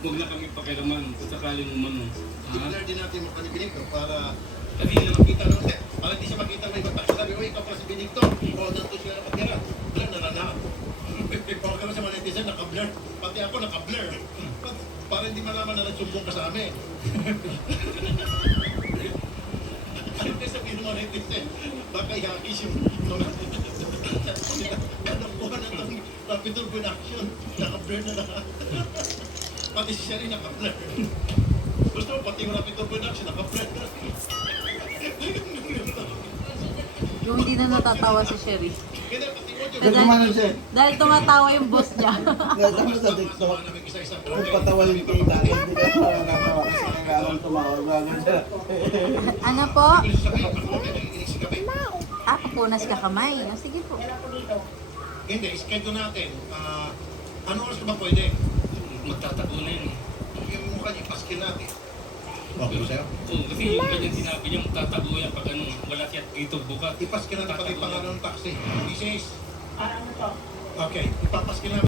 huwag na kami pakialaman kung sakaling umano. I-blur din natin mga Benigto para Kasi hindi na makita ng set. Para hindi siya makita may iba tayo. Sabi, uy, ikaw pala si Benigto. O, nandito sila na pagkira. Blur na nanakap. Pagkira kami sa mga netizen, naka-blur. Pati ako, naka-blur. Para hindi malaman na nagsumbong ka sa amin. Ano kayo sabihin ng mga netizen? Baka ihakis yung nakuha na itong rapid production. Naka-blur na lahat. Pati si Sherry naka-blur. Gusto mo, pati yung rapid production, naka-blur na. Yung hindi na natatawa si Sherry. Kaya pati mo Ba't kumanan siya? Dahil tumatawa yung boss niya. Nagtama sa TikTok. Kung patawa yung tita, hindi ka parang katawa kasi kailangan tumawag bago siya. Ano po? Papunas ka kamay. O, sige po. Hindi, schedule natin. Ano oras ka ba pwede? Magtatago na yun. Yung mukha niya, ipaskin natin. Okay ba sa'yo? Oo, kasi yung kanyang sinabi niya, magtatago yan pag ano, wala siya dito bukas. Ipaskin natin pati Tatago pangalan yan. ng taxi. Mrs. Okay, ipapaskin natin.